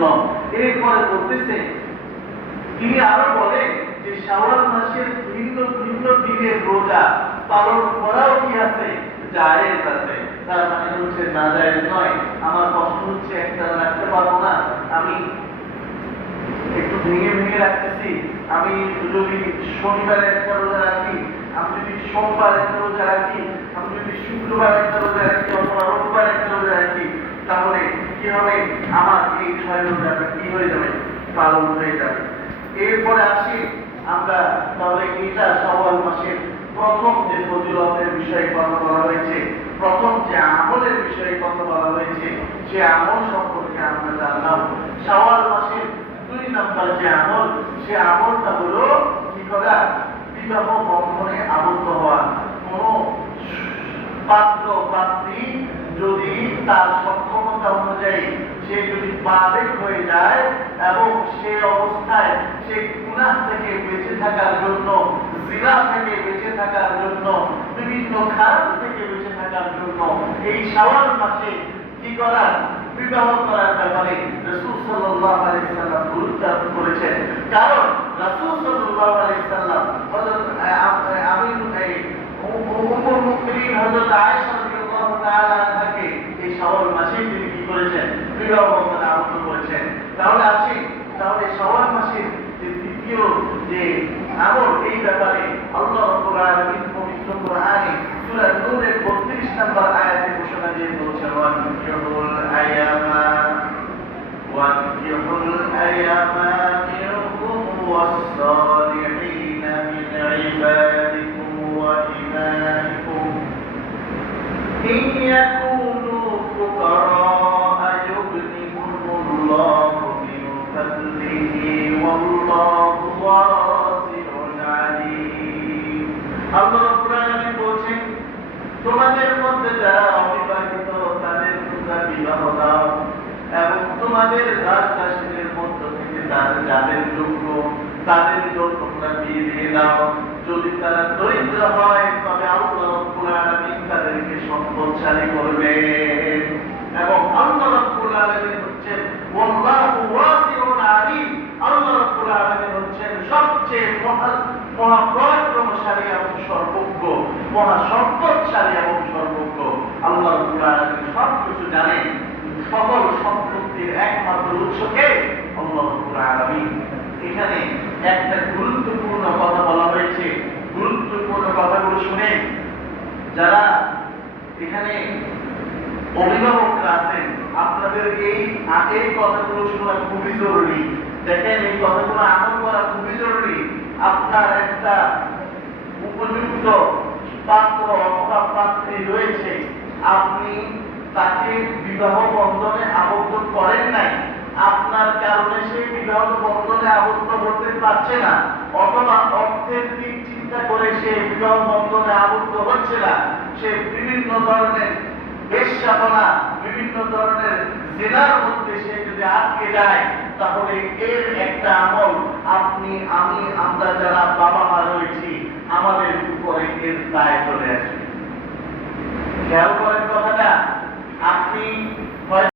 জন্য। এরপরে বলতেছে, তিনি আরো বলেন যে শাওয়াল মাসের ভিন্ন ভিন্ন দিনের রোজা পালন করাও কি আছে, জায়েজ আছে। তার মানে হচ্ছে না জায়েজ নয়। আমার প্রশ্ন হচ্ছে, একটা রাখতে পারবো না, আমি একটু ভেঙে ভেঙে রাখতেছি। আমি যদি শনিবারে একটা রোজা রাখি, আমি যদি সোমবার একটা রোজা রাখি, আমি যদি শুক্রবার একটা রোজা রাখি, অথবা রোববার একটা রোজা রাখি, তাহলে কি হবে? আমার এই 6 রোজাটা কি হয়ে যাবে? পালন হয়ে যাবে। এরপরে আসি আমরা, তাহলে এটা শাওয়াল মাসের প্রথম যে ফজিলতের বিষয়ে কথা বলা হয়েছে, প্রথম যে আমলের বিষয়ে কথা বলা হয়েছে, সে আমল সম্পর্কে আমরা জানলাম। শাওয়াল মাসের 2 নাম্বার যে আমল, সে আমলটা হলো কি করা? বিবাহ বন্ধনে আবদ্ধ হওয়া। কোন পাত্র পাত্রী যদি তার সক্ষমতা অনুযায়ী সে যদি বালেগ হয়ে যায় এবং সে অবস্থায় সে গুনাহ থেকে বেঁচে থাকার জন্য, জিনা থেকে বেঁচে থাকার জন্য, বিভিন্ন খারাপ থেকে বেঁচে থাকার জন্য এই শাওয়াল মাসে কি করার? বিবাহ করার ব্যাপারে রাসূল সাল্লাল্লাহু আলাইহি সাল্লাম গুরুত্ব আরোপ করেছেন। কারণ রাসূল সাল্লাল্লাহু আলাইহি সাল্লাম হযরত উম্মুল মুমিনিন হযরত আয়েশা রাদিয়াল্লাহু তাআলা আনহাকে এই শাওয়াল মাসে তিনি কি করেছেন? বিবাহ বন্ধনে আবদ্ধ করেছেন। তাহলে আসি, তাহলে শাওয়াল মাসের যে দ্বিতীয় যে আমল, এই ব্যাপারে আল্লাহ রাব্বুল আলামিন পবিত্র কোরআনে সূরা নূরের 32 নম্বর আয়াতে ঘোষণা দিয়ে বলেছেন, ওয়ানকিহুল আয়ামা মিনকুম ওয়াস-সালিহিনা মিন ইবাদিকুম ওয়া ইমানিকুম ইন ইয়াকুনু ফুকারা যুগনিহুমুল্লাহু মিন ফাদলিহি ওয়াল্লাহু ওয়াসিউন আলীম। আল্লাহ রাব্বুল আলামিন বলেন, তোমাদের মধ্যে যারা অবিবাহিত তাদের তোমরা বিবাহ দাও, এবং তোমাদের দাস দাসীদের মধ্য থেকে যাদের যোগ্য তাদের জন্য তোমরা বিয়ে দিয়ে দাও। যদি তারা দরিদ্র হয় তবে আল্লাহ রাব্বুল আলামিন তাদেরকে সম্পদশালী করবেন। এবং আল্লাহ রাব্বুল আলামিন হচ্ছেন ওয়াল্লাহু ওয়াসিউন আলীম। আল্লাহ রাব্বুল আলামিন হচ্ছেন সবচেয়ে মহাপরাক্রমশালী এবং সর্বজ্ঞ, মহা সম্পদশালী এবং সর্বজ্ঞ। আল্লাহ রাব্বুল আলামিন সবকিছু জানেন। সকল সম্পত্তির একমাত্র উৎসকে আল্লাহ রাব্বুল আলামিন। এখানে একটা গুরুত্বপূর্ণ কথা বলা হয়েছে। গুরুত্বপূর্ণ কথাগুলো শুনে যারা এখানে অভিভাবকরা আছেন, আপনাদের এই কথাগুলো শোনা খুবই জরুরি। দেখেন, এই কথাগুলো আমল করা খুবই জরুরি। আপনার একটা উপযুক্ত পাত্র অথবা পাত্রী রয়েছে, আপনি তাকে বিবাহ বন্ধনে আবদ্ধ করেন নাই, আপনার কারণে সে বিবাহ বন্ধনে আবদ্ধ হতে পারছে না, অথবা অর্থের দিক চিন্তা করে সে বিবাহ বন্ধনে আবদ্ধ হচ্ছে না, সে বিভিন্ন ধরনের বেশ্যাপনা, বিভিন্ন ধরনের জিনার মধ্যে সে যদি আটকে যায়, তাহলে এর একটা আমল আপনি, আমি, আমরা যারা বাবা মা রয়েছি, আমাদের উপরে এর দায় চলে আসবে। খেয়াল করেন কথাটা। আপনি